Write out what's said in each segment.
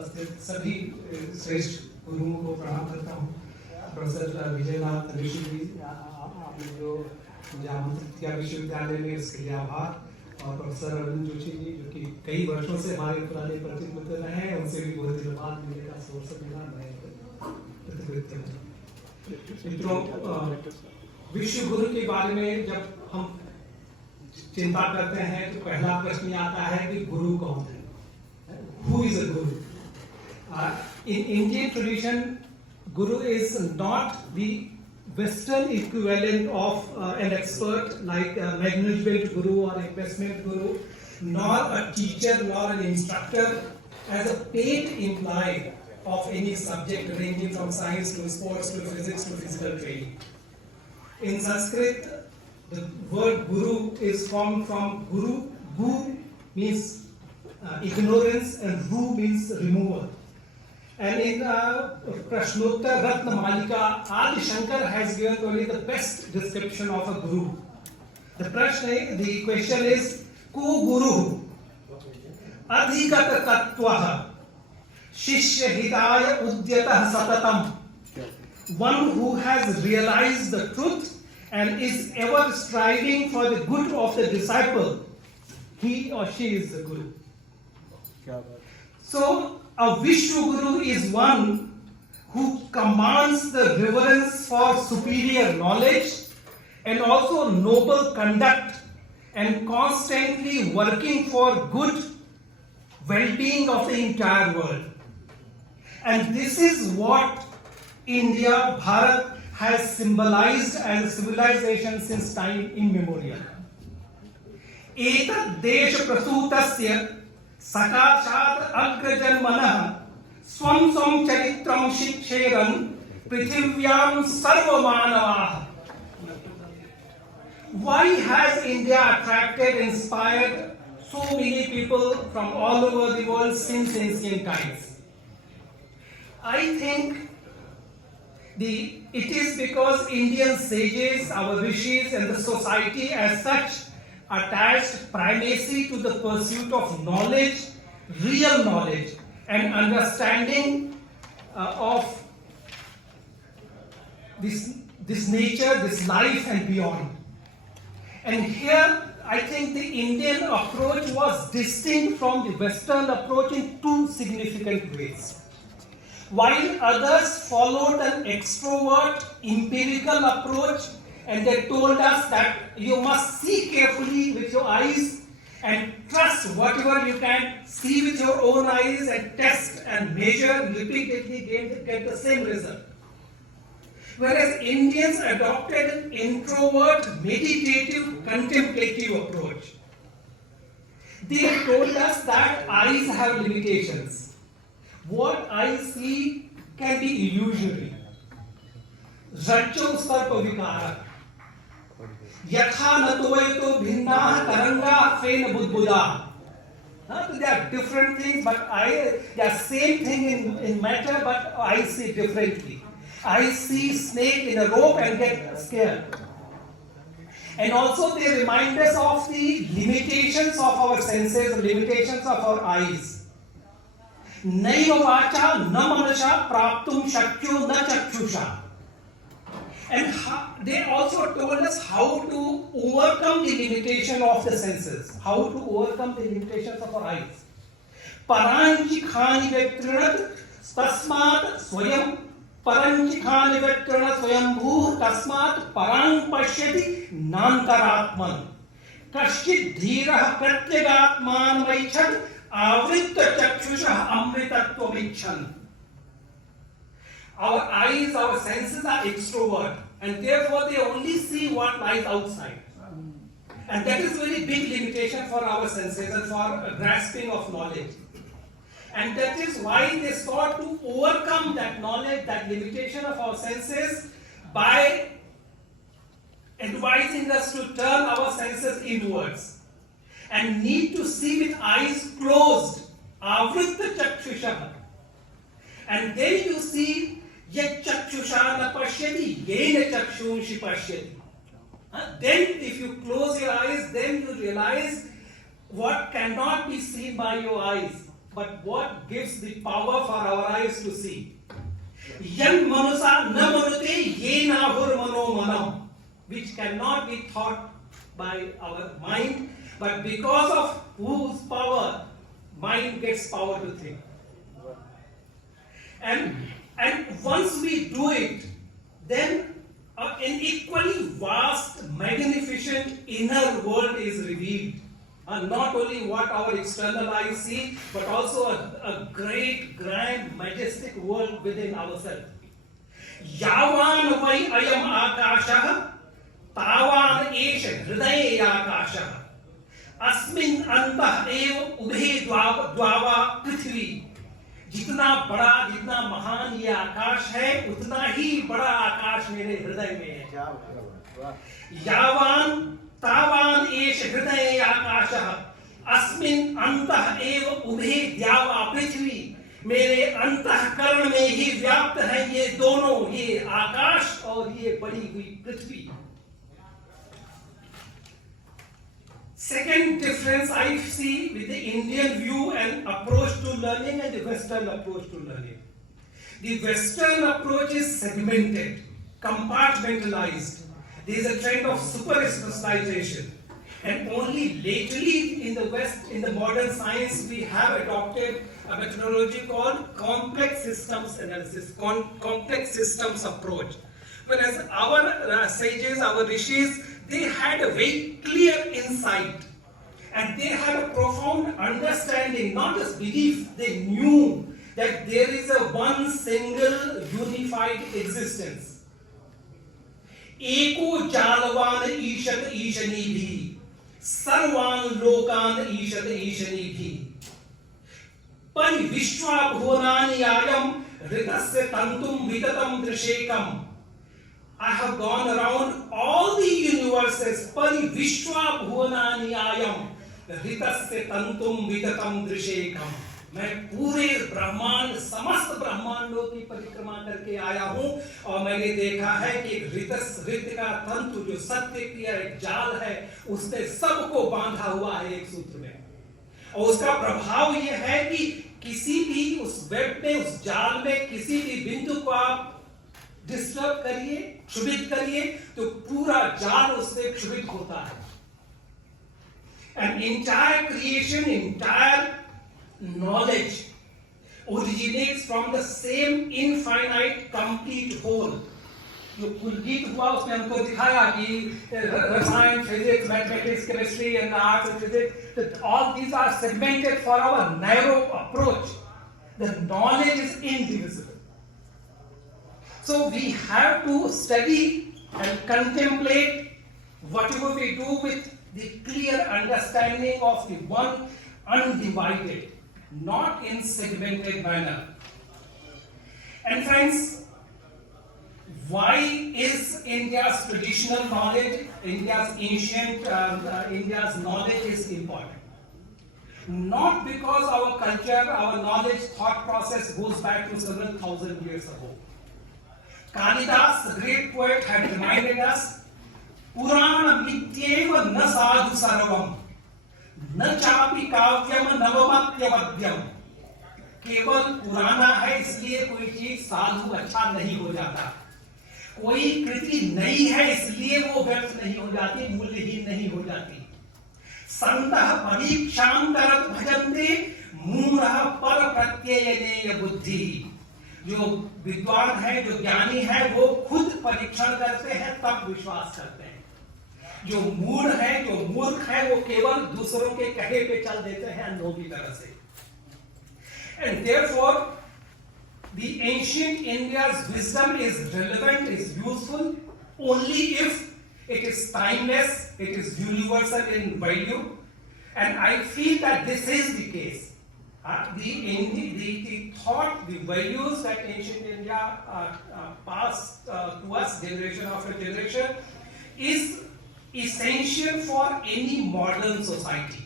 उपस्थित सभी श्रेष्ठ गुरुओं को प्रणाम करता हूँ। प्रोफेसर विजयनाथ ऋषि जी, आपने जो मुझे आमंत्रित किया विश्वविद्यालय में, उसके लिए आभार। और प्रोफेसर अरविंद जोशी जी, जो कि कई वर्षों से हमारे पुराने परिचित मित्र रहे हैं, उनसे भी बहुत दिनों बाद मिलने का अवसर मिला। मैं प्रतिकृत हूँ। मित्रों, विश्व गुरु के बारे में जब हम चिंता करते हैं तो पहला प्रश्न आता है कि गुरु कौन है? Who is a guru? In Indian tradition, guru is not the Western equivalent of an expert like a management guru or investment guru, nor a teacher, nor an instructor as a paid employee of any subject ranging from science to sports to physics to physical training. In Sanskrit, the word guru is formed from guru. Gu means ignorance and ru means remover. And in Prashnottar Ratna Malika, Adi Shankar has given only the best description of a guru. The question is, Ku Guru Adhikat Tattvaha Shishya Hidaya Udyatah Satatam. One who has realized the truth and is ever striving for the good of the disciple, he or she is the guru. So, a Vishwa Guru is one who commands the reverence for superior knowledge and also noble conduct and constantly working for good well-being of the entire world. And this is what India, Bharat, has symbolized as a civilization since time immemorial. Etat desha prasutasya Sakashat agrajanmanah swam swam charitram shiksheran prithivyaam sarvamanavah. Why has India attracted, inspired so many people from all over the world since ancient times? I think it is because Indian sages, our rishis, and the society as such attached primacy to the pursuit of knowledge, real knowledge, and understanding of this nature, this life, and beyond. And here, I think the Indian approach was distinct from the Western approach in two significant ways. While others followed an extrovert, empirical approach, and they told us that you must see carefully with your eyes and trust whatever you can see with your own eyes and test and measure repeatedly, get the same result. Whereas Indians adopted an introvert, meditative, contemplative approach. They told us that eyes have limitations. What I see can be illusory. Rajyo sarpa vikara. Yatha natoyeto bhinna taranga fena budbuda. They are different things, but they are same thing in matter, but I see differently. I see snake in a rope and get scared. And also they remind us of the limitations of our senses, the limitations of our eyes. Naiva vacha na manasha praptum shakyo na chakshusha. And they also told us how to overcome the limitation of the senses, how to overcome the limitations of our eyes. Paranchikhani vetrinat tasmat swayam paranchikhani vetrinat swayambhu tasmat parang pashyati nantaratman kashchit dhirah pratyagatman vaichat avritta chakshusha amritatvam icchan. Our eyes, our senses are extrovert, and therefore they only see what lies outside. And that is a very big limitation for our senses and for grasping of knowledge. And that is why they sought to overcome that knowledge, that limitation of our senses, by advising us to turn our senses inwards and need to see with eyes closed. Avritta chakshusha. And then you see Yet chakshusha pashyati, yena chakshunshi pashyati. Then if you close your eyes, then you realize what cannot be seen by your eyes. but what gives the power for our eyes to see? Yan manusa na manute ye nahur mano manam, which cannot be thought by our mind, but because of whose power, mind gets power to think. And once we do it, then an equally vast, magnificent inner world is revealed. Not only what our external eyes see, but also a great, grand, majestic world within ourselves. Yavan vai ayam akashah, tavan esh hridaye akashah. Asmin antah ev ubhe dwava prithvi. जितना बड़ा, जितना महान ये आकाश है, उतना ही बड़ा आकाश मेरे हृदय में है. यावान तावान एष हृदय आकाशः अस्मिन् अंतः एव उभे द्यावा पृथ्वी. मेरे अंतःकरण में ही व्याप्त है ये दोनों, ये आकाश और ये बड़ी हुई पृथ्वी. Second difference I see with the Indian view and approach to learning and the Western approach to learning. The Western approach is segmented, compartmentalized. There is a trend of super specialization. And only lately in the West, in the modern science, we have adopted a methodology called complex systems analysis, complex systems approach. Whereas our sages, our rishis, they had a very clear insight and they had a profound understanding, not just belief, they knew that there is a one single unified existence. Eko jalvan ishat ishani bhi, sarvan lokan ishat ishani bhi. Pari vishwa bhunani ayam ritasya tantum vitatam drishekam. I have gone around all the universes. Pari vishwa bhuvanani ayam ritasya tantum vitatam drishekam. मैं पूरे ब्रह्मांड, समस्त ब्रह्मांडों की परिक्रमा करके आया हूं और मैंने देखा है कि ऋत का तंतु जो सत्य की एक जाल है, उसने सबको बांधा हुआ है एक सूत्र में. और उसका प्रभाव यह है कि किसी भी उस वेब में, उस जाल में किसी भी बिंदु को आप डिस्टर्ब करिए, क्षुभित करिए, तो पूरा जाल उससे क्षुभित होता है. And entire creation, entire knowledge originates from the same infinite, complete whole. जो कुलगीत हुआ उसमें हमको दिखाया कि रसायन, physics, mathematics, chemistry and the arts and physics, that all these are segmented for our narrow approach. The knowledge is indivisible. So we have to study and contemplate whatever we do with the clear understanding of the one undivided, not in segmented manner. And friends, why is India's traditional knowledge, India's ancient, India's knowledge is important? Not because our culture, our knowledge, thought process goes back to several thousand years ago. Kalidas, the great poet, had reminded us, Purana mityeva na sadhu sarvam, na chapi kavyam navamatyavadyam. केवल पुराना है इसलिए कोई चीज साधु अच्छा नहीं हो जाता. कोई कृति नई है इसलिए वो व्यर्थ नहीं हो जाती, मूल्यहीन नहीं हो जाती. संतः परीक्षांतरत भजन्ते मूढ़ः पर प्रत्ययनेय बुद्धि. जो विद्वान है, जो ज्ञानी है, वो खुद परीक्षण करते हैं तब विश्वास करते हैं. जो मूढ़ है, जो मूर्ख है, वो केवल दूसरों के कहे पे चल देते हैं अंधों की तरह से. And therefore, the ancient India's wisdom is relevant, is useful only if it is timeless, it is universal in value, and I feel that this is the case. The thought, the values that ancient India passed to us generation after generation is essential for any modern society.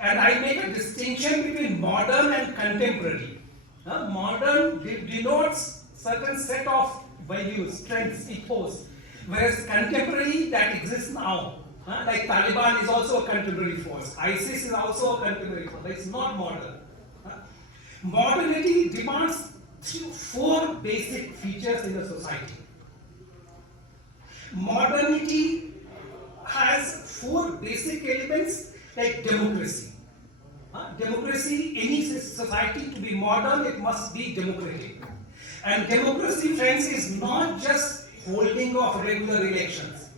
And I make a distinction between modern and contemporary. Modern denotes certain set of values, trends, ethos, whereas contemporary that exists now. Like Taliban is also a contemporary force. ISIS is also a contemporary force. It's not modern. Modernity demands four basic features in a society. Modernity has four basic elements like democracy. Democracy, any society to be modern, it must be democratic. And democracy, friends, is not just holding of regular elections.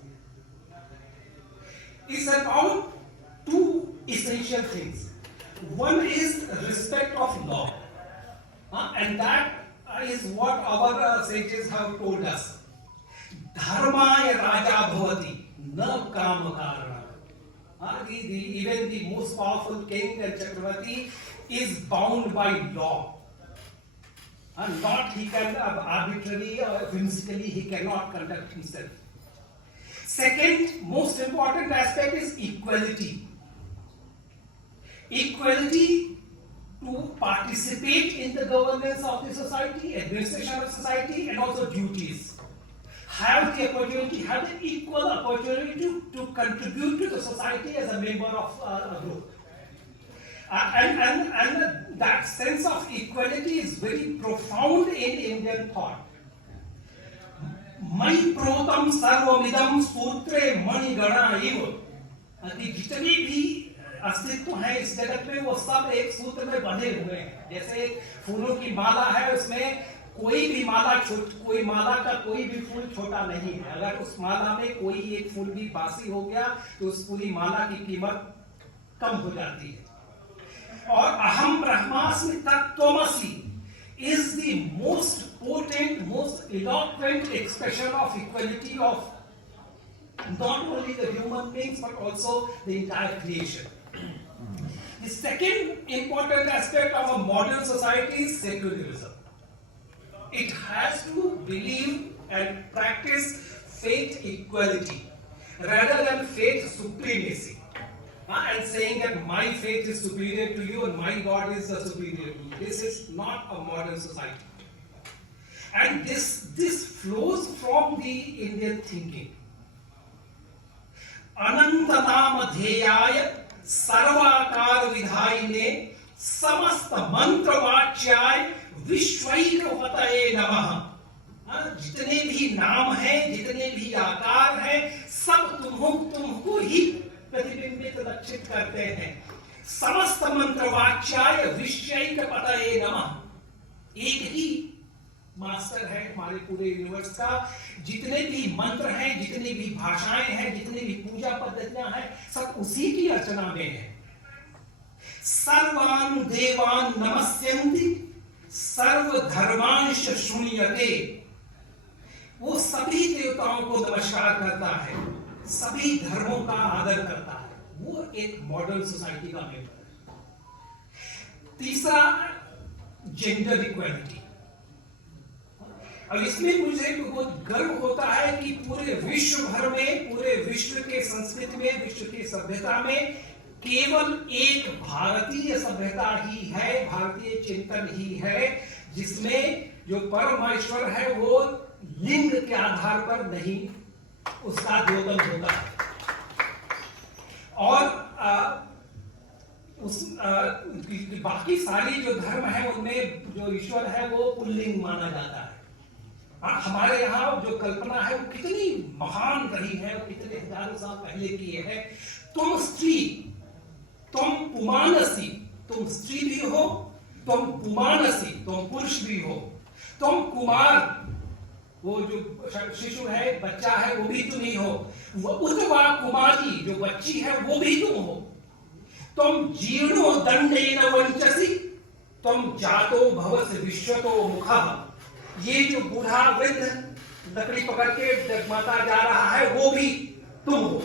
It's about two essential things. One is respect of law. And that is what our sages have told us. Dharmaya Raja Bhavati, na kama karana. Even the most powerful king and Chakravarti is bound by law. Not he can arbitrarily or whimsically, he cannot conduct himself. Second most important aspect is equality. Equality to participate in the governance of the society, administration of society, and also duties. Have the opportunity, have the equal opportunity to contribute to the society as a member of a group. And that sense of equality is very profound in Indian thought. Mai protam sarvamidam sutre manigana iva. जितने भी अस्तित्व है इस जगत में वो सब एक सूत्र में बंधे हुए हैं. जैसे एक फूलों की माला है, उसमें कोई भी माला कोई माला का कोई भी फूल छोटा नहीं है. अगर उस माला में कोई एक फूल भी बासी हो गया तो उस पूरी माला की कीमत कम हो जाती है. और अहम ब्रह्मास्मि तत्त्वमसि is the most potent, most eloquent expression of equality of not only the human beings but also the entire creation. The second important aspect of a modern society is secularism. It has to believe and practice faith equality rather than faith supremacy. And saying that my faith is superior to you and my God is superior to you. This is not a modern society. And this flows from the Indian thinking. Anantanam adhyaya sarvakar vidhayine samasta mantra vachyay vishwaika vataye namah. जितने भी नाम हैं, जितने भी आकार हैं, सब तुमको ही प्रतिबिंबित लक्षित करते हैं. समस्त मंत्र वाच्याय विश्वैक पतये नमः. एक ही मास्टर है हमारे पूरे यूनिवर्स का. जितने भी मंत्र हैं, जितनी भी भाषाएं हैं, जितनी भी पूजा पद्धतियां हैं, सब उसी की अर्चना में है. सर्वान् देवान् नमस्यन्ति सर्व धर्मांश शून्यते. वो सभी देवताओं को नमस्कार करता है, सभी धर्मों का आदर करता है. वो एक मॉडर्न सोसाइटी का मेंबर है. तीसरा, जेंडर इक्वालिटी. अब इसमें मुझे बहुत गर्व होता है कि पूरे विश्व भर में, पूरे विश्व के संस्कृति में, विश्व की सभ्यता में केवल एक भारतीय सभ्यता ही है, भारतीय चिंतन ही है, जिसमें जो परमेश्वर है वो लिंग के आधार पर नहीं उसका द्योतन होता है. और बाकी सारी जो धर्म है उनमें जो ईश्वर है वो पुल्लिंग माना जाता है. हमारे यहाँ जो कल्पना है वो कितनी महान रही है, कितने हजारों साल पहले की है. तुम स्त्री, तुम पुमानसी, तुम स्त्री भी हो, तुम पुमानसी, तुम पुरुष भी हो. तुम कुमार, वो जो शिशु है, बच्चा है, वो भी तुम ही हो. उतवा कुमारी, जो बच्ची है, वो भी तुम हो. तुम जीर्णो दंडेन वंचसी, तुम जातो भवस विश्वतो मुखः. ये जो बूढ़ा वृद्ध लकड़ी पकड़ के डगमगाता जा रहा है, वो भी तुम हो.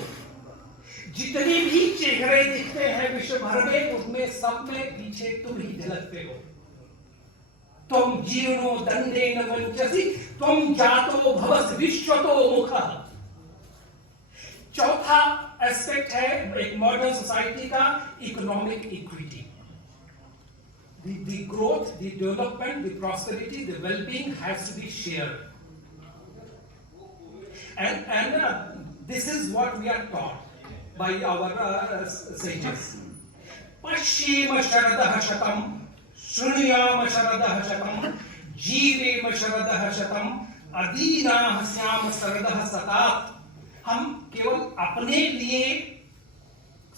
जितने भी चेहरे दिखते हैं विश्व भर में, उसमें सब में पीछे तुम ही झलकते हो. तुम जीर्णो दंडेन वंचसी, तुम जातो भवस विश्वतो मुखः. चौथा एस्पेक्ट है एक मॉडर्न सोसाइटी का, economic equity. The growth, the development, the prosperity, the well-being has to be shared. And this is what we are taught by our sages. Pashyema sharadah shatam शृणुयाम शरदः शतम् जीवेम शरदः शतम् अदीनाः स्याम शरदः शतात्। हम केवल अपने लिए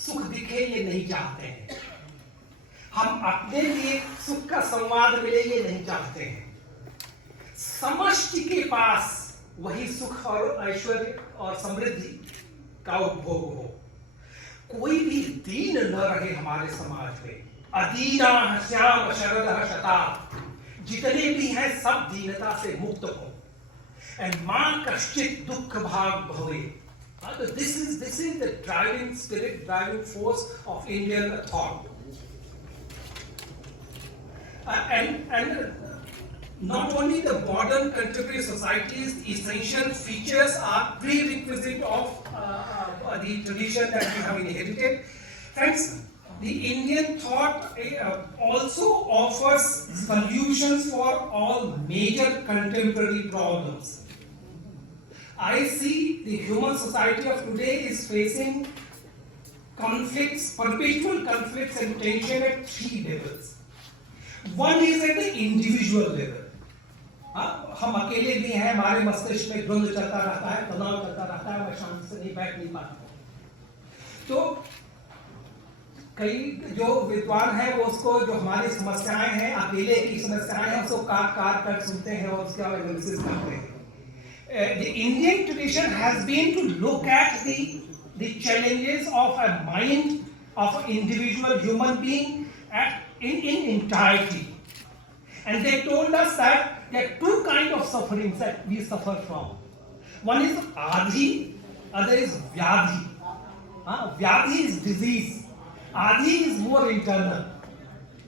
सुख दिखे ये नहीं चाहते हैं, हम अपने लिए सुख का संवाद मिले ये नहीं चाहते हैं। समष्टि के पास वही सुख और ऐश्वर्य और समृद्धि का उपभोग हो, कोई भी दीन न रहे हमारे समाज में। अदीना श्याम शरदः शतात्, जितने भी हैं सब दीनता से मुक्त हो। एंड मां कश्चित दुख भाग भवे। So this is the driving spirit, driving force of Indian thought. And not only the modern contemporary society's essential features are prerequisite of the tradition that we have inherited. Friends, the Indian thought also offers solutions for all major contemporary problems. I see the human society of today is facing conflicts, perpetual conflicts and tension at three levels. One is at the individual level. हम अकेले भी हैं, हमारे मस्तिष्क में द्वंद्व चलता रहता है, तनाव चलता रहता है, मैं शांति से नहीं बैठ नहीं पाता। तो कई जो विद्वान हैं वो उसको जो हमारी समस्याएं हैं, अकेले की समस्याएं हैं, उसको काट कर सुनते हैं और उसका एनालिसिस करते हैं। The Indian tradition has been to look at the challenges of a mind of an individual human being in entirety. And they told us that there are two kinds of sufferings that we suffer from. One is adhi, other is vyadhi. Vyadhi is disease. Adhi is more internal.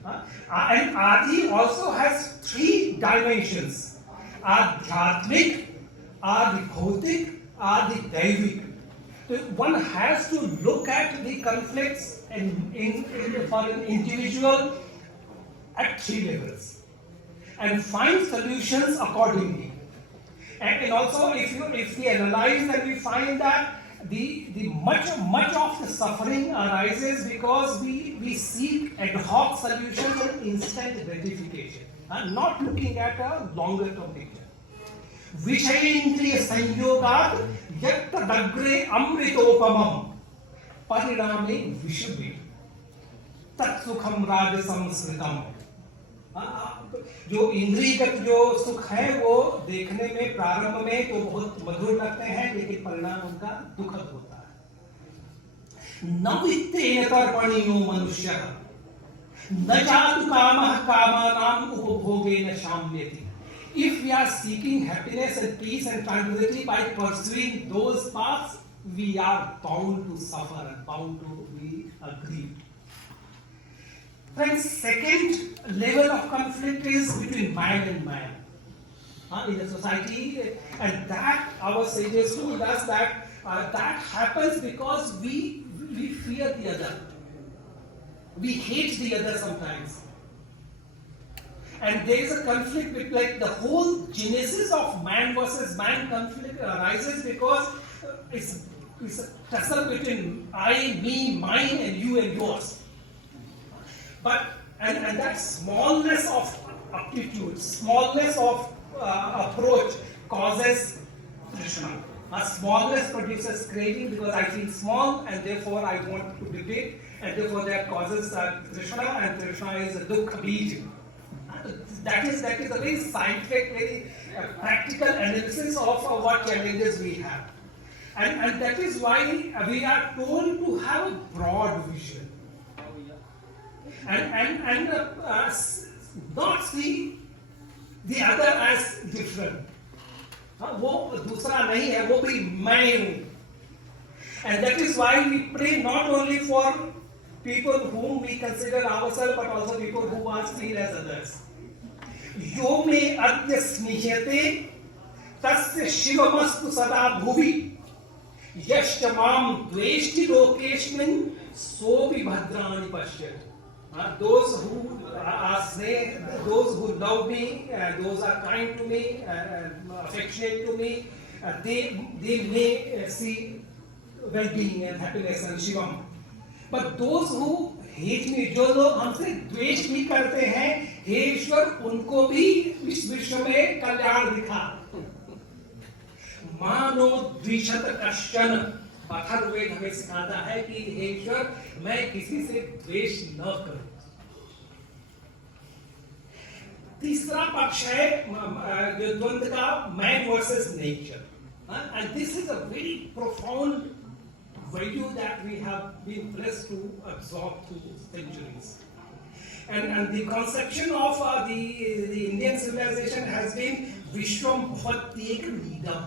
And adhi also has three dimensions. Adhyatmik, the bhautik, the daivik. So one has to look at the conflicts for an individual at three levels and find solutions accordingly. And also, if we analyze, then we find that the much of the suffering arises because we seek ad hoc solutions and instant gratification, and not looking at a longer term picture. विषयेन्द्रिय संयोगात् यत्तदग्रे अमृतोपमम् परिणामे विषुभि तत्सुखम राजसंस्कृतम। जो इंद्रियगत जो सुख है वो देखने में प्रारंभ में तो बहुत मधुर लगते हैं, लेकिन परिणाम उनका दुखद होता है। न वित्तेन तर्पणीयो मनुष्यः न जातु कामः कामानाम् उपभोगेन शाम्यति। If we are seeking happiness and peace and tranquility by pursuing those paths, we are bound to suffer and bound to be aggrieved. Friends, second level of conflict is between man and man in the society, and that our sages told us that that happens because we fear the other, we hate the other sometimes. And there is a conflict with, like, the whole genesis of man versus man conflict arises because it's a tussle between I, me, mine, and you and yours. But and that smallness of aptitude, smallness of approach causes Trishna. Smallness produces craving because I feel small and therefore I want to be big, and therefore that causes Trishna, and Trishna is a dukkha bija. That is a very scientific, very practical analysis of what challenges we have. And that is why we are told to have a broad vision. And not see the other as different. वो दूसरा नहीं है, वो भी मैं हूँ. And that is why we pray not only for people whom we consider ourselves, but also people who are seen as others. यो मे अद्य स्निह्यते तस्य शिवमस्तु सदा भुवि यश्च माम द्वेष्टि लोकेस्मिन् सोऽपि भद्राणि पश्यतु. Those who those who love me, those are kind to me, affectionate to me, they may see well-being and happiness and Shivam. But those who hate me, जो लोग हमसे द्वेष भी करते हैं, हे ईश्वर उनको भी इस विश्व में कल्याण दिखा। मानो द्विषत कश्चन, अथर्ववेद हमें सिखाता है कि हे ईश्वर मैं किसी से द्वेष न करूं। तीसरा पक्ष है जो द्वंद्व का, man versus nature, and this is a very profound value that we have been blessed to absorb through centuries. And the conception of the Indian civilization has been Vishwam Bhavattek Needam.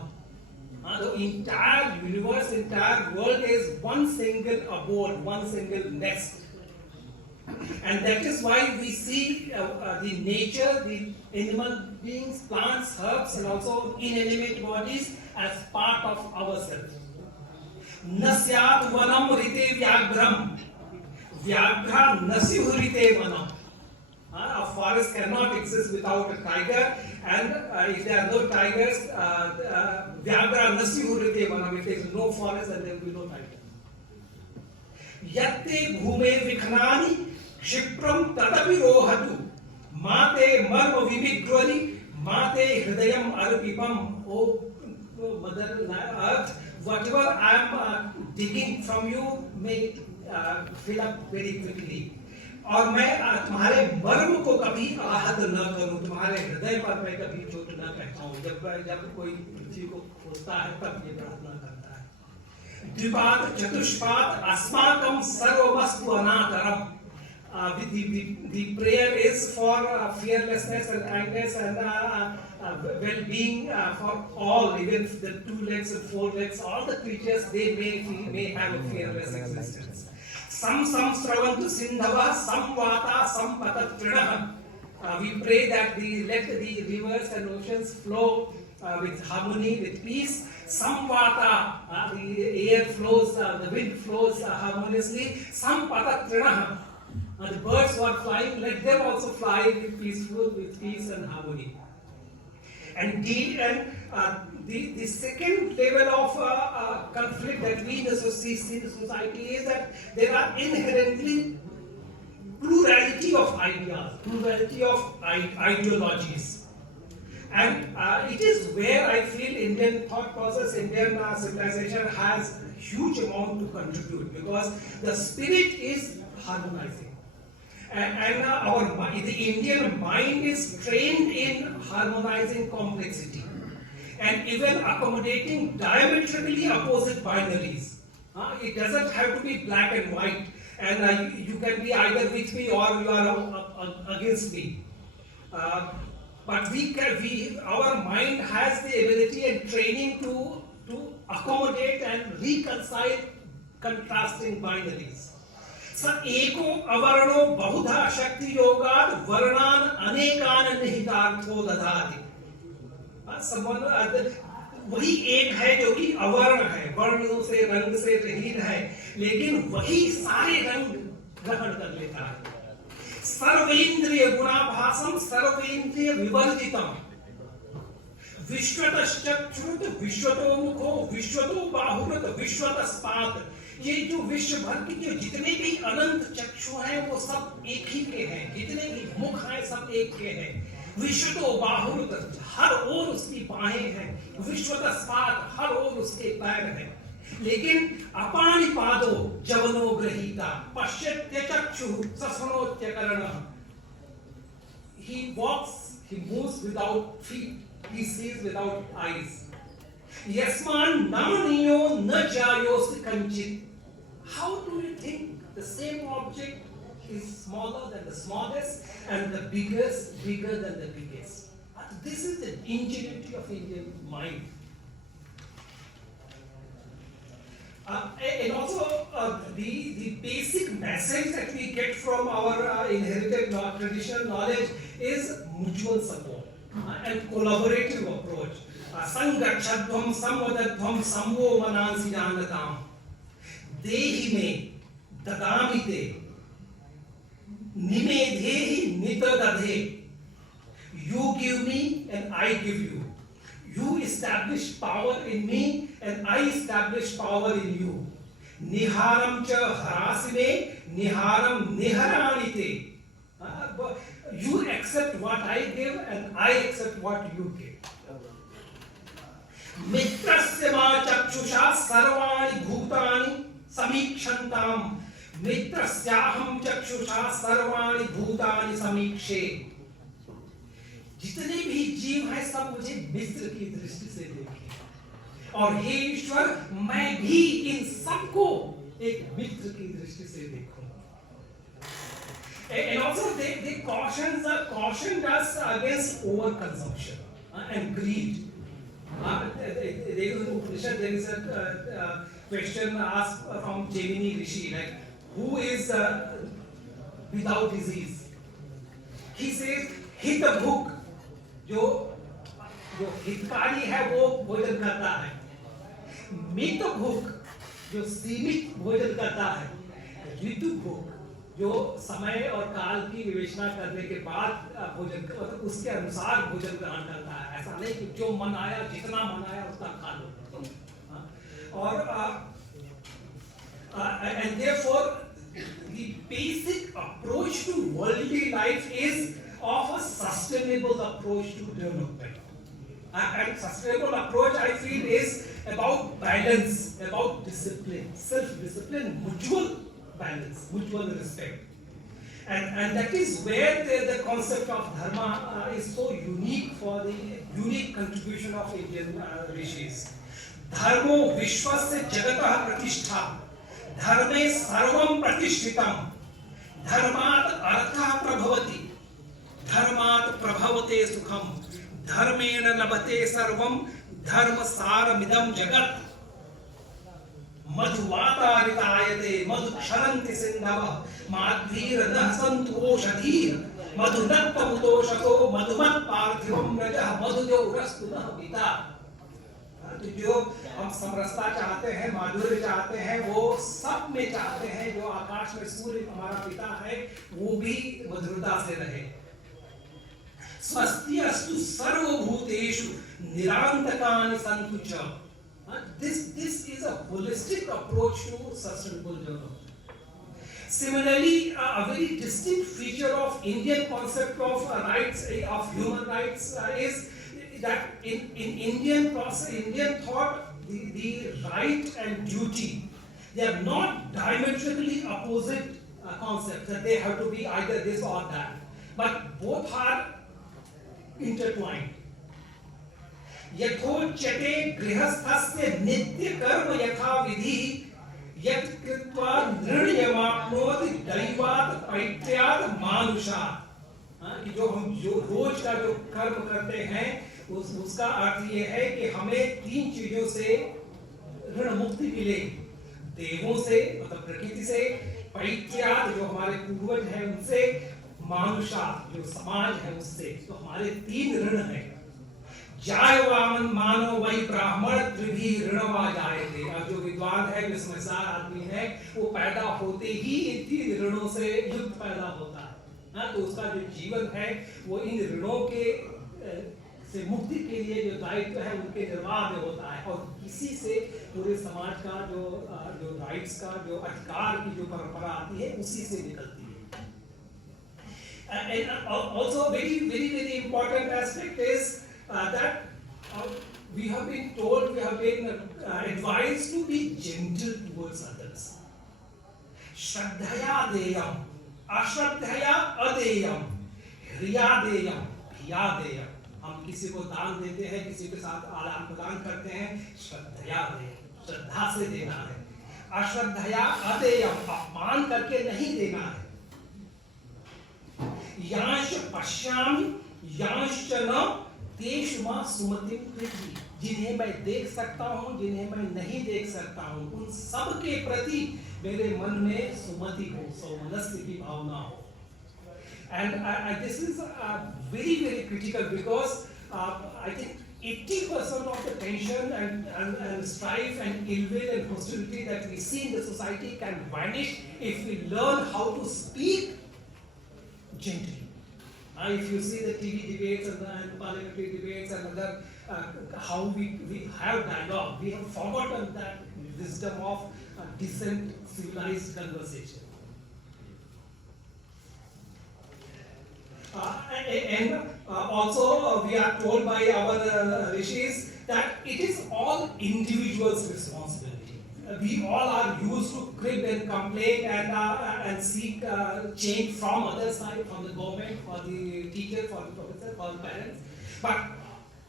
The entire universe, entire world is one single abode, one single nest. And that is why we see the nature, the animal beings, plants, herbs, and also inanimate bodies as part of ourselves. न स्यात् वनम ऋते व्याघ्रम, व्याघ्र न स्युः ऋते वनम. A forest cannot exist without a tiger, and if there are no tigers, व्याघ्र न स्युः ऋते वनम. If there is no forest, then there will be no tiger. यत्ते भूमे विखनानि क्षिप्रम तदपि रोहतु, माते मर्म विविग्वरि, माते हृदयम अर्पिपम. O Mother Earth, whatever I am digging from you may fill up very quickly. और मैं तुम्हारे मर्म को कभी आहत न करूं, तुम्हारे हृदय पर मैं कभी चोट न कहता हूं. जब कोई पृथ्वी को खोजता है तब ये प्रार्थना करता है. द्विपाद चतुष्पाद अस्माकं सर्वमस्तु अनातरम. The prayer is for fearlessness and kindness and well-being for all, even the 2 legs and 4 legs, all the creatures, they may have a fearless existence. Sam sravantu sindhava, sam vata, sam patatrinah. We pray that let the rivers and oceans flow with harmony, with peace. Sam vata, the air flows, the wind flows harmoniously. Sam patatrinah. The birds who are flying, let them also fly with peace and harmony. And the second level of conflict that we in the society is that there are inherently plurality of ideas, plurality of ideologies. And it is where I feel Indian thought process, Indian civilization has huge amount to contribute, because the spirit is harmonizing. And the Indian mind is trained in harmonizing complexity and even accommodating diametrically opposite binaries. It doesn't have to be black and white, and you can be either with me or you are against me. But our mind has the ability and training to accommodate and reconcile contrasting binaries. स एको अवर्णो बहुधा शक्ति योगाद वर्णान अनेकान निहितार्थो दधाति. वही एक है जो कि अवर्ण है, वर्णों से रंग से रहित है, लेकिन वही सारे रंग ग्रहण कर लेता है. सर्वेंद्रिय गुणाभासम सर्वेंद्रिय विवर्जितम, विश्वतश्चक्षुरुत विश्वतोमुखो विश्वतो बाहुरुत विश्वतस्पात. ये जो विश्व भर के जो जितने भी अनंत चक्षु हैं वो सब एक ही के हैं, जितने भी मुख हैं सब एक के हैं. विश्वतो बाहुरुत, हर ओर उसकी बाहें हैं. विश्वतस्पात, हर ओर उसके पैर हैं. लेकिन अपाणिपादो जवनो गृहीता पश्यत्य चक्षु सस्वनोत्य करणः. He walks, he moves without feet, he sees without eyes. Yasman namaniyo na jayosti kanchit. How do you think the same object is smaller than the smallest and the biggest bigger than the biggest? This is the ingenuity of Indian mind. And also the basic message that we get from our inherited traditional knowledge is mutual support and collaborative approach. संगच्छध्वम संवदध्वम संवो मनांसि जानताम. देहि मे ददामि ते निमेधेहि नितदधे. You give me and I give you. You establish power in me and I establish power in you. Niharam cha harasime, niharam niharanite. You accept what I give and I accept what you give. Mitrasya ma chakshusha sarvani bhutani samikshantam. मित्रस्याहम चक्षुषा सर्वाणि भूतानि समीक्षे. जितने भी जीव हैं सब मुझे मित्र की दृष्टि से देखें और हे ईश्वर मैं भी इन सबको एक मित्र की दृष्टि से देखूं. And also they cautioned us against overconsumption and greed. There is a question asked from Jaimini Rishi, like, who is without disease? He says, हित भूख, जो हितकारी है वो भोजन करता है. मित भूख, जो सीमित भोजन करता है. ऋतु भूख, जो समय और काल की विवेचना करने के बाद भोजन, उसके अनुसार भोजन ग्रहण करता है. ऐसा नहीं कि जो मन आया, जितना मन आया उतना खा लो. और and therefore the basic approach to worldly life is of a sustainable approach to development. And sustainable approach, I feel, is about balance, about discipline, self-discipline, mutual balance, mutual respect. And that is where the concept of dharma is so unique for the unique contribution of Indian rishis. Dharmo vishwasya jagatah pratishtha. धर्मे सर्वं प्रतिष्ठितम्. धर्मात् अर्थः प्रभवति. धर्मात् प्रभवते सुखम्. धर्मेण लभते सर्वं. धर्म सारमिदं जगत्. मधुवातारितायते मधुक्षरन्ति सिन्धवः. माध्वीर्नः सन्तु ओषधीः. मधुनक्तमुदोषतो मधुमत् पार्थिवं रजः. मधुजोरस्तु नः पिता. तो जो हम समरसता चाहते हैं, माधुर्य चाहते हैं, वो सब में चाहते हैं. जो आकाश में सूर्य हमारा पिता है वो भी मधुरता से रहे. स्वस्ति अस्तु सर्वभूतेषु निरांतकानि सन्तु च. This is a holistic approach to sustainable development. Similarly, a very distinct feature of Indian concept of rights, of human rights, is that in Indian thought, the right and duty, they are not diametrically opposite concepts, that they have to be either this or that, but both are intertwined. यथोच्यते गृहस्थस्य नित्य कर्म यथा विधि यत् कृत्वा नृण्यमाप्नोति दैवात् पैत्र्यात् मानुषात्. कि जो हम रोज का जो कर्म करते हैं उसका अर्थ ये है कि हमें तीन चीजों से ऋण मुक्ति मिलेगी. देवों से मतलब प्रकृति से, पैत्र्यात् जो हमारे पूर्वज हैं उनसे, मानुषात् जो समाज है उससे. तो हमारे तीन ऋण हैं. जायवान मानव वही ब्राह्मण त्रिभी ऋणवा जायते. और जो विद्वान है, जो समझदार आदमी है, वो पैदा होते ही इन तीन ऋणों से युक्त पैदा होता है. तो उसका जो जीवन है वो इन ऋणों के से मुक्ति के लिए जो दायित्व है उनके निर्वाह में होता है. और इसी से पूरे समाज का जो राइट्स का जो अधिकार की जो परंपरा आती है उसी से निकलती है. And also very important aspect is that we have been told, we have been advised to be gentle towards others. Shraddhaya deyam, ashraddhaya adeyam, ह्रिया deyam, भिया deyam. हम किसी को दान देते हैं, किसी के साथ आदान प्रदान करते हैं, श्रद्धया देयम, श्रद्धा से देना है. अश्रद्धया अदेयम, अपमान करके नहीं देना है. यांश पश्यामि यांश्च न तेषु मां सुमतिं कृति. जिन्हें मैं देख सकता हूँ, जिन्हें मैं नहीं देख सकता हूँ, उन सब के प्रति मेरे मन में सुमति हो, सौमनस्य की भावना हो. And this is very critical because I think 80% of the tension and strife and ill will and hostility that we see in the society can vanish if we learn how to speak gently. If you see the TV debates and the parliamentary debates and other, how we have dialogue, we have forgotten that wisdom of a decent, civilized conversation. Also, we are told by our rishis that it is all individuals' responsibility. We all are used to crib and complain and seek change from other side, from the government, for the teacher, for the professor, for the parents. But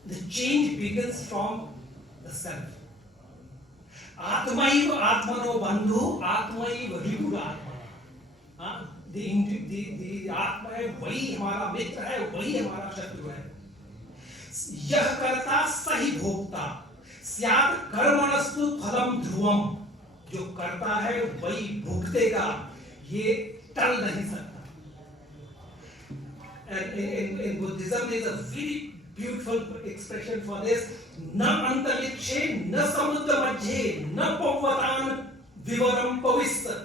the change begins from the self. Atmaiva atmano bandhu, atmaiva ripura atmana. The आत्मा है वही हमारा मित्र है, वही हमारा शत्रु है. यह कर्ता सही भोक्ता, स्यात् कर्मणस्तु फलम ध्रुवम. जो करता है वही भुगतेगा, ये टल नहीं सकता. And in Buddhism there is a very beautiful expression for this. Na antarikshe, na samudra madhye, na pavatan vivaram pavista.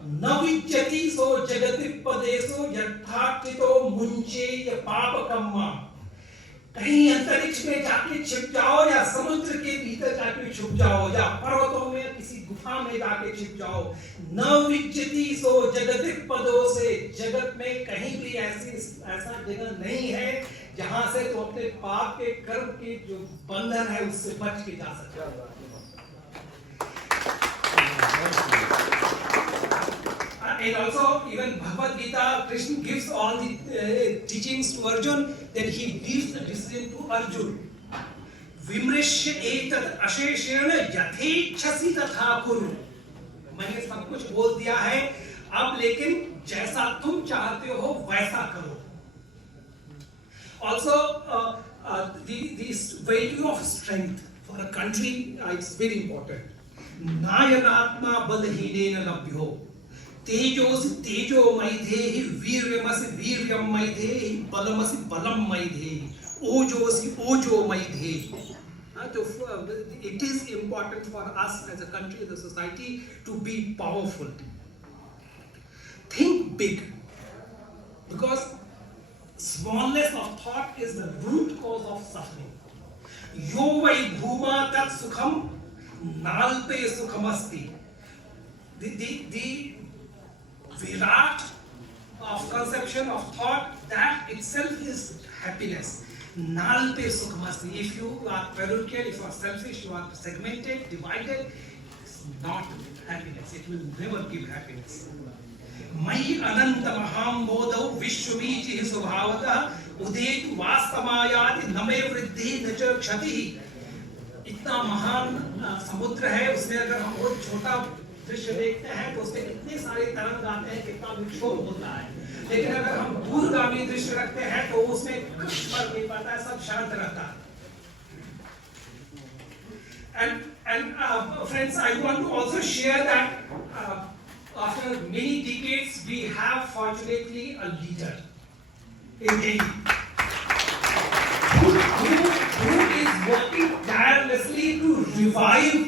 न विच्यति सो जगति पदेशो यथार्थितो मुंचे या पाप कम्मा. कहीं अंतरिक्ष में जाके छिप जाओ या समुद्र के भीतर जाके छुप जाओ या पर्वतों में किसी गुफा में जाके छिप जाओ. न विच्यति सो जगति पदों से, जगत में कहीं भी ऐसा जगह नहीं है जहां से तो अपने पाप के कर्म के जो बंधन है उससे बच के जा सकते. And also, even Bhagavad Gita, Krishna gives all the teachings to Arjun, then he gives the decision to Arjun. Vimrishya etad asheshena yathechasi tatha kuru. मैंने सब कुछ बोल दिया है, अब लेकिन जैसा तुम चाहते हो वैसा करो. Also, the value of strength for a country is very important. Nayanatma balhinena labhyo. तेजोसि तेजो मैधेहि वीर्यमसि वीर्यं मैधेहि बलमसि बलं मैधेहि ओजोसि ओजो मैधेहि. It is important for us as a country, as a society, to be powerful. Think big, because smallness of thought is the root cause of suffering. Yo vai bhuma tat sukham nalpe sukhamasti. The Virat of conception of thought, that itself is happiness. Nalpe sukhamasti. If you are parochial, if you are selfish, you are segmented, divided, it's not happiness. It will never give happiness. Mai ananta maham bodau vishwamiji subhavata udet vastamayati name vriddhi nacha kshati. इतना महान समुद्र है, उसमें अगर हम बहुत छोटा दृश्य देखते हैं तो उसमें इतने सारे तरंग आते हैं, कितना विक्षोभ होता है. लेकिन अगर हम दूरगामी दृश्य रखते हैं तो उसमें कुछ फर्क नहीं पड़ता है, सब शांत रहता है. And friends, I want to also share that after many decades we have fortunately a leader in Delhi who is working tirelessly to revive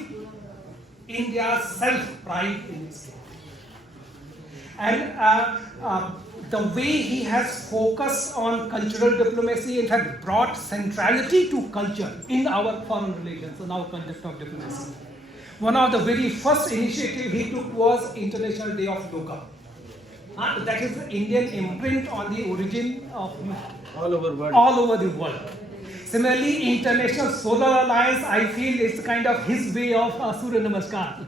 India's self-pride in this case. And the way he has focused on cultural diplomacy, in fact, brought centrality to culture in our foreign relations, in our conduct of diplomacy. One of the very first initiatives he took was International Day of Yoga. That is the Indian imprint on the origin of all over the world. Similarly, International Solar Alliance, I feel, is kind of his way of Surya Namaskar.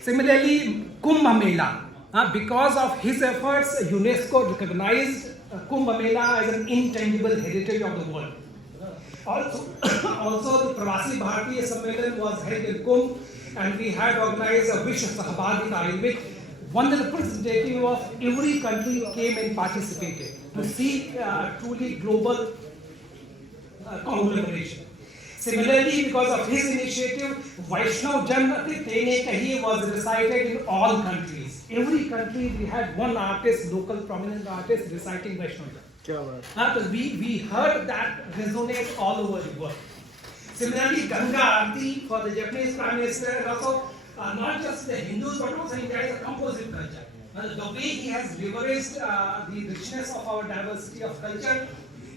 Similarly, Kumbh Mela. Because of his efforts, UNESCO recognized Kumbh Mela as an intangible heritage of the world. Also the Pravasi Bharatiya Sammelan was held in Kumbh, and we had organized a Vishwa Sahbagita in which one representative of every country came and participated to see truly global conglomeration. Similarly, because of his initiative, Vaishnav Janmati Tene Kahi was recited in all countries. Every country we had one artist, local prominent artist, reciting Vaishnav Janmati. We heard that resonate all over the world. Similarly, Ganga Aarti for the Japanese Prime Minister, and also not just the Hindus but also India is a composite culture. The way he has leveraged the richness of our diversity of culture,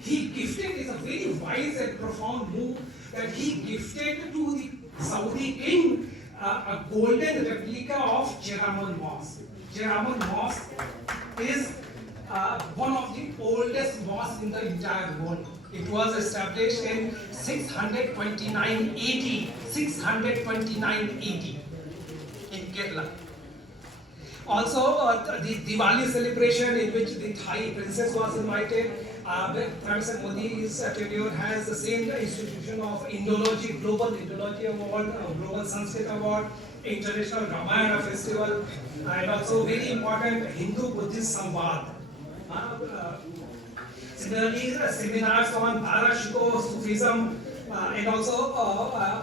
he gifted, is a very wise and profound move, that he gifted to the Saudi king a golden replica of Jeramun Mosque. Jeramun Mosque is one of the oldest mosques in the entire world. It was established in 629 AD. 629 AD in Kerala. Also, the Diwali celebration in which the Thai princess was invited. Prime Minister Modi's tenure has the same institution of Indology, Global Indology Award, Global Sanskrit Award, International Ramayana Festival, and also very important Hindu-Buddhist Samvad. Similarly, seminars on Parashiko, Sufism, and also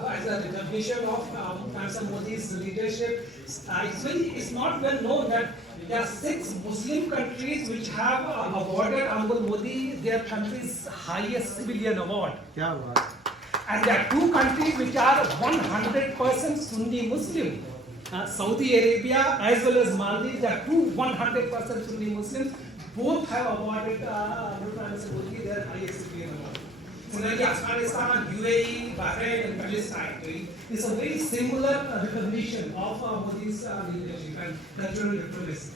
as a recognition of Prime Minister Modi's leadership. It's not well known that there are 6 Muslim countries which have awarded Honorable Modi their country's highest civilian award. And there are 2 countries which are 100% Sunni Muslim. Saudi Arabia as well as Maldives, there are 2 100% Sunni Muslims. Both have awarded Prime Minister Modi their highest civilian award. Similarly, Afghanistan, UAE, Bahrain, and Palestine. It's a very similar recognition of Modi's leadership and cultural diplomacy.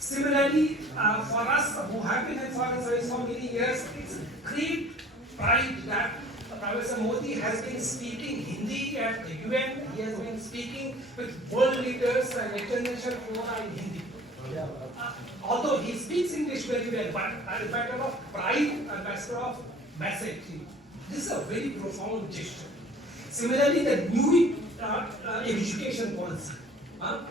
Similarly, for us who have been in foreign service for many years, it's great pride that Prime Minister Modi has been speaking Hindi at the UN. He has been speaking with world leaders and international fora in Hindi. Although he speaks English very well, but as a matter of pride, a matter of message, this is a very profound gesture. Similarly, the new education policy.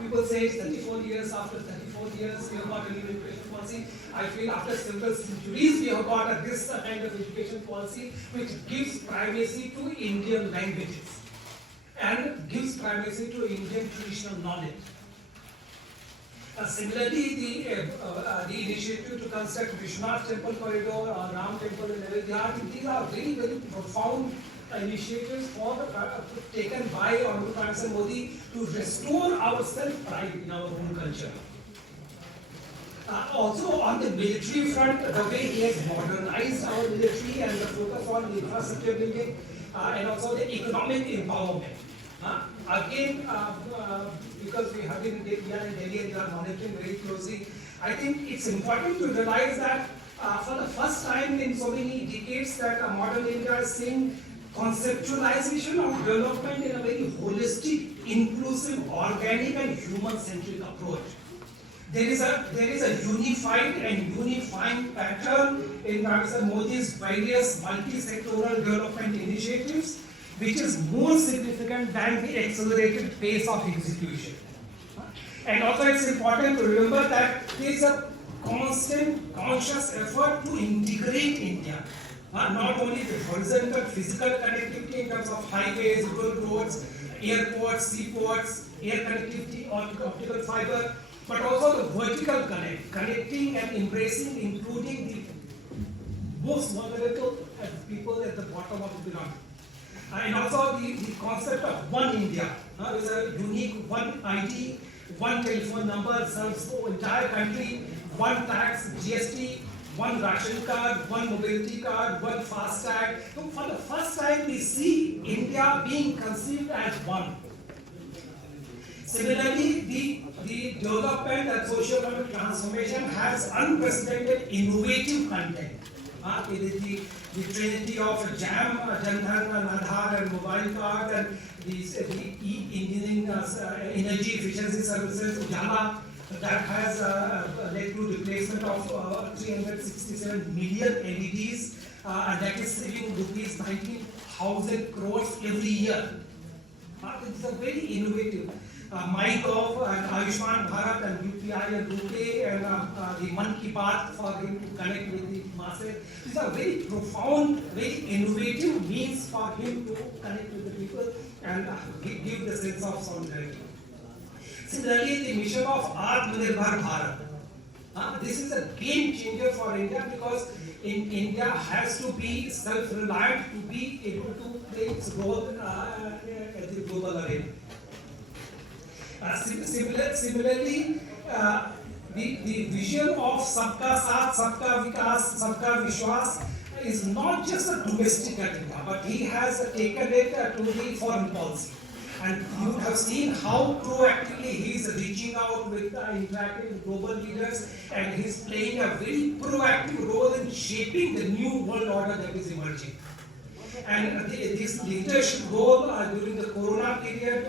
People say 34 years, after 34 years we have got a new education policy. I feel after several centuries we have got this kind of education policy which gives primacy to Indian languages and gives primacy to Indian traditional knowledge. Similarly, the initiative to construct Vishwanath Temple Corridor or Ram Temple in Ayodhya, these are very, very profound initiatives taken by Honorable Prime Minister Modi to restore our self-pride in our own culture. Also on the military front, the way he has modernized our military and the focus on infrastructure building and also the economic empowerment. Again, because we have been here in Delhi and we are monitoring very closely, I think it's important to realize that for the first time in so many decades that modern India is seeing conceptualization of development in a very holistic, inclusive, organic and human-centric approach. There is a unified and unifying pattern in Prime Minister Modi's various multi-sectoral development initiatives, which is more significant than the accelerated pace of execution. And also it's important to remember that there is a constant, conscious effort to integrate India. Not only the horizontal physical connectivity in terms of highways, rural roads, airports, seaports, air connectivity, optical fiber, but also the vertical connecting and embracing, including the most vulnerable people at the bottom of the pyramid. And also the concept of one India. Is a unique one ID, one telephone number serves the entire country, one tax, GST, one ration card, one mobility card, one FASTag. So for the first time we see India being conceived as one. Similarly, the development and socio-economic transformation has unprecedented innovative content. It is the trinity of JAM, Jan Dhan, Aadhaar and mobile card and the e-engineering energy efficiency services, Ujala, that has led to replacement of 367 million LEDs and that is saving rupees 19,000 crores every year. It's a very innovative. MyGov and Ayushman Bharat and UPI and RuPay and the Mann Ki Baat for him to connect with the masses. These are very profound, very innovative means for him to connect with the people and give the sense of solidarity. Similarly, the mission of Atmanirbhar Bharat. This is a game changer for India because India has to be self-reliant to be able to play its role at the global arena. Similarly, the vision of Sabka Saath, Sabka Vikas, Sabka Vishwas is not just a domestic agenda, but he has taken it to the foreign policy. And you have seen how proactively he is reaching out with interacting with global leaders, and he is playing a very proactive role in shaping the new world order that is emerging. And this leadership role during the Corona period,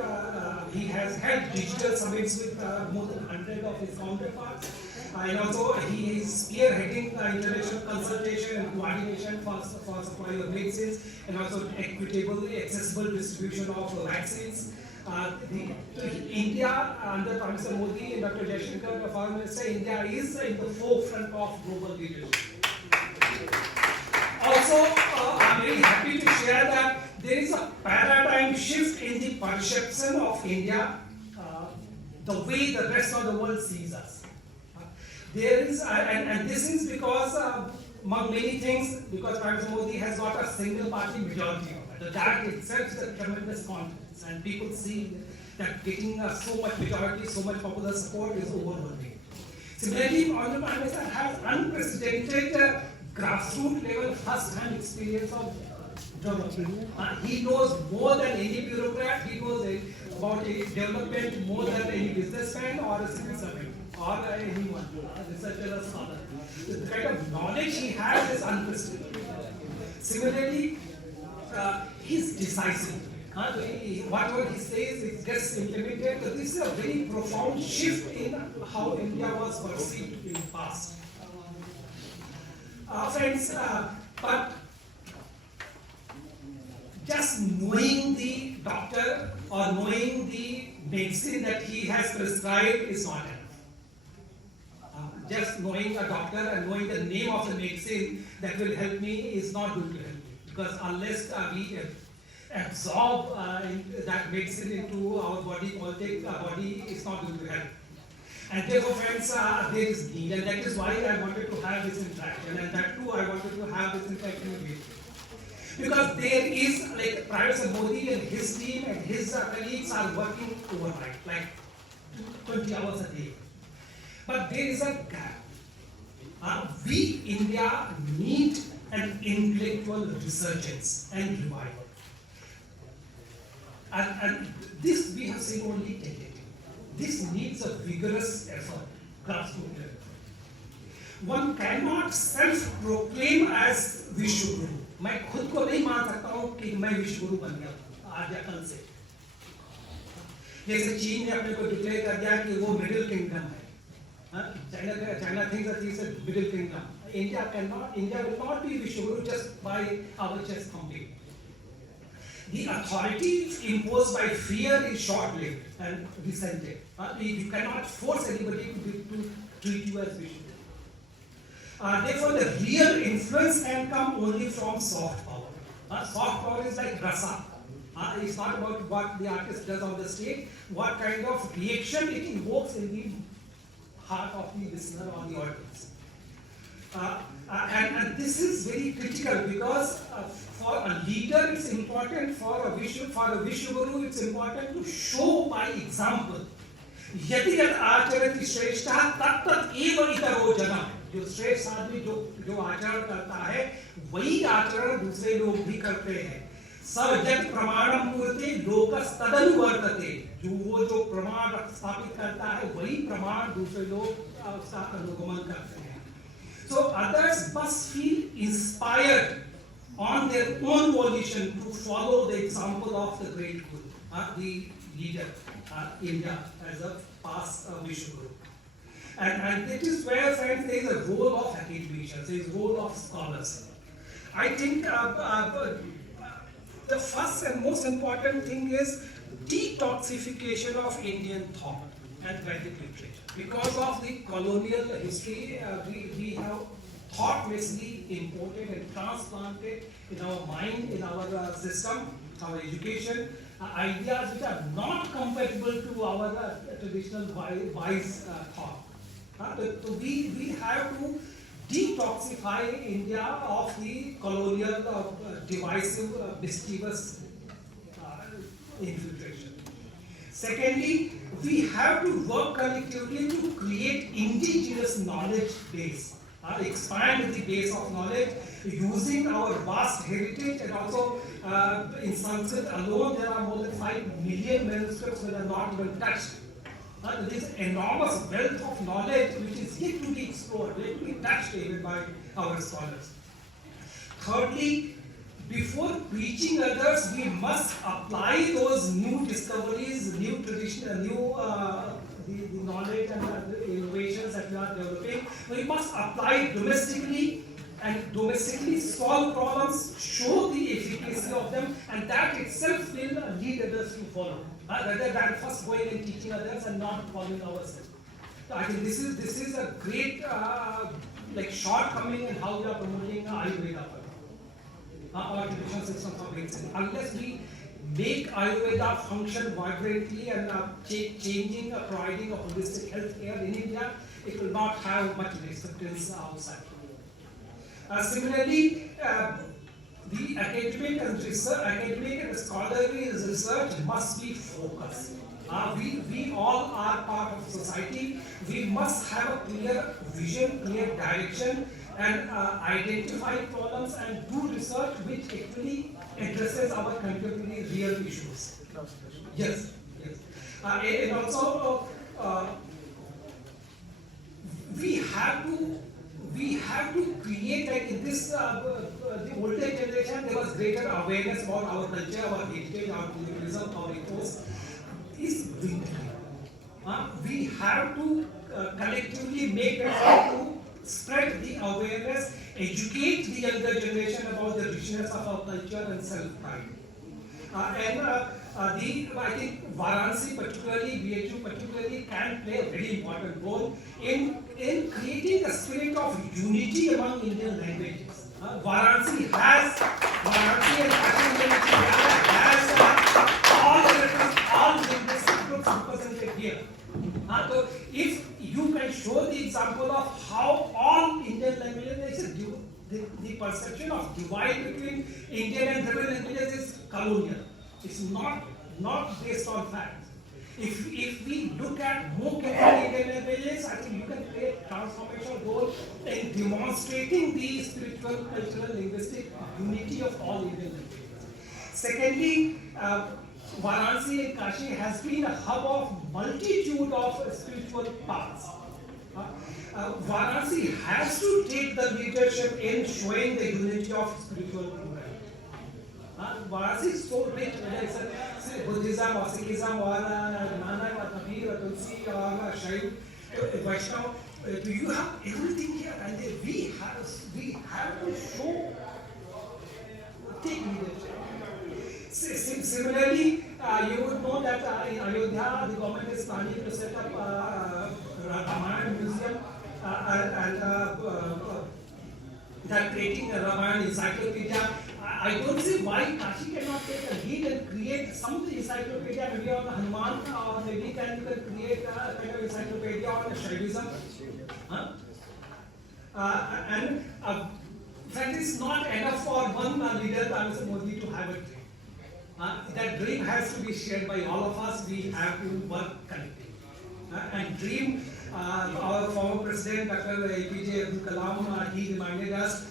he has held digital summits with more than 100 of his counterparts. And also he is spearheading international consultation and coordination for supply of medicines, and also equitable, accessible distribution of vaccines. India, under Prime Minister Modi and Dr. Jaishankar, the Foreign Minister, India is in the forefront of global leadership. Also, I'm very happy to share that there is a paradigm shift in the perception of India, the way the rest of the world sees us. There is, and this is because, among many things, because Prime Minister Modi has got a single party majority. That itself is a tremendous confidence, and people see that getting so much majority, so much popular support is overwhelming. Similarly, Honorable Prime Minister has unprecedented grassroots level first-hand experience of development. He knows more than any bureaucrat. He knows about development more than any businessman or a civil servant or anyone, a researcher or scholar. The kind of knowledge he has is unprecedented. Similarly, he's decisive. Whatever he says, it gets implemented. So this is a very profound shift in how India was perceived in the past. Friends, but just knowing the doctor or knowing the medicine that he has prescribed is not enough. Just knowing a doctor and knowing the name of the medicine that will help me is not going to help me, because unless we absorb that medicine into our body politic, our body is not going to help. And therefore, friends, there is need, and that is why I wanted to have this interaction, and that too I wanted to have this interaction with you. Because there is, like Prime Minister Modi and his team and his colleagues are working overnight, like 20 hours a day. But there is a gap. We, India, need an intellectual resurgence and revival. And this we have seen only tentative. This needs a vigorous effort, grassroots level. One cannot self-proclaim as विश्व गुरु. मैं खुद को नहीं मान सकता हूँ कि मैं विश्व गुरु बन गया आज या कल से. जैसे चीन ने अपने को डिक्लेयर कर दिया कि वो मिडिल किंगडम है. China thinks that it's a middle kingdom. India will not be Vishwa Guru just by our chest thumping. The authority imposed by fear is short-lived and resented. You cannot force anybody to treat you as Vishwa Guru. Therefore, the real influence can come only from soft power. Soft power is like rasa. It's not about what the artist does on the stage, what kind of reaction it invokes in the heart of the listener or the audience. And this is very critical, because for a leader it's important, for a Vishwa Guru it's important to show by example. यदि यद आचरति श्रेष्ठः तत् तत् एव इतरो जनः. जो श्रेष्ठ आदमी जो आचरण करता है वही आचरण दूसरे लोग भी करते हैं. सर्वजन प्रमाणम कुरुते लोकस्तदनुवर्तते. जो प्रमाण स्थापित करता है वही प्रमाण दूसरे लोग उसका अनुगमन करते हैं. So others must feel inspired on their own volition to follow the example of the great Guru, the leader, India as a past Vishwa Guru. And it is where, friends, there is a role of academicians, there is a role of scholars. I think the first and most important thing is detoxification of Indian thought and Vedic literature. Because of the colonial history, we have thoughtlessly imported and transplanted in our mind, in our system, our education, ideas which are not compatible to our traditional wise thought. So we have to detoxify India of the colonial, divisive, mischievous infiltration. Secondly, we have to work collectively to create indigenous knowledge base. expand the base of knowledge using our vast heritage, and also in Sanskrit alone there are more than 5 million manuscripts that are not even touched. There is enormous wealth of knowledge which is yet to be explored, yet to be touched even by our scholars. Thirdly, before preaching others, we must apply those new discoveries, new tradition, the knowledge and the innovations that we are developing. We must apply it domestically, and domestically solve problems, show the efficacy of them, and that itself will lead others to follow. Rather than first going and teaching others and not following ourselves. So I think this is a great shortcoming in how we are promoting Ayurveda. Our traditional systems of medicine. Unless we make Ayurveda function vibrantly and changing, providing a holistic health care in India, it will not have much acceptance outside. Similarly, the academic and scholarly research must be focused. We all are part of society. We must have a clear vision, clear direction, and identify problems and do research which actually addresses our contemporary real issues. Yes. And also we have to create, like in this the older generation, there was greater awareness about our culture, our heritage, our tourism, our ethos. Is we have to collectively make effort to spread the awareness, educate the younger generation about the richness of our culture and self-pride. I think Varanasi particularly, BHU particularly, can play a very important role in creating a spirit of unity among Indian languages. Varanasi and all linguistic groups represented here. So if you can show the example of how all Indian languages, the perception of divide between Indian and Dravidian languages is colonial. It's not based on facts. If we look at more carefully Indian languages, I think you can play a transformational role in demonstrating the spiritual, cultural, linguistic unity of all Indian languages. Secondly, Varanasi and Kashi has been a hub of multitude of spiritual paths. Varanasi has to take the leadership in showing the unity of spiritual plurality. Varanasi is so rich, whether it's Buddhism or Sikhism or Nanak or Kabir or Tulsi or Shaiv, Vaishnav. Do you have everything here? And we have to show, take leadership. Similarly, you would know that in Ayodhya, the government is planning to set up a Ramayana museum and they're creating a Ramayana encyclopedia. I don't see why Kashi cannot take a lead and create some encyclopedia, maybe on Hanuman, or maybe you can create a kind of encyclopedia on Shaivism. And in fact, it's not enough for one leader, Mr. Modi, to have a dream. That dream has to be shared by all of us. We have to work collectively. And dream, our former president, Dr. APJ Abdul Kalam, he reminded us,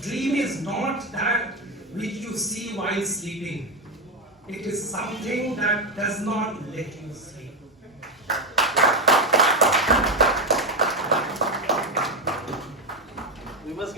dream is not that which you see while sleeping. It is something that does not let you sleep.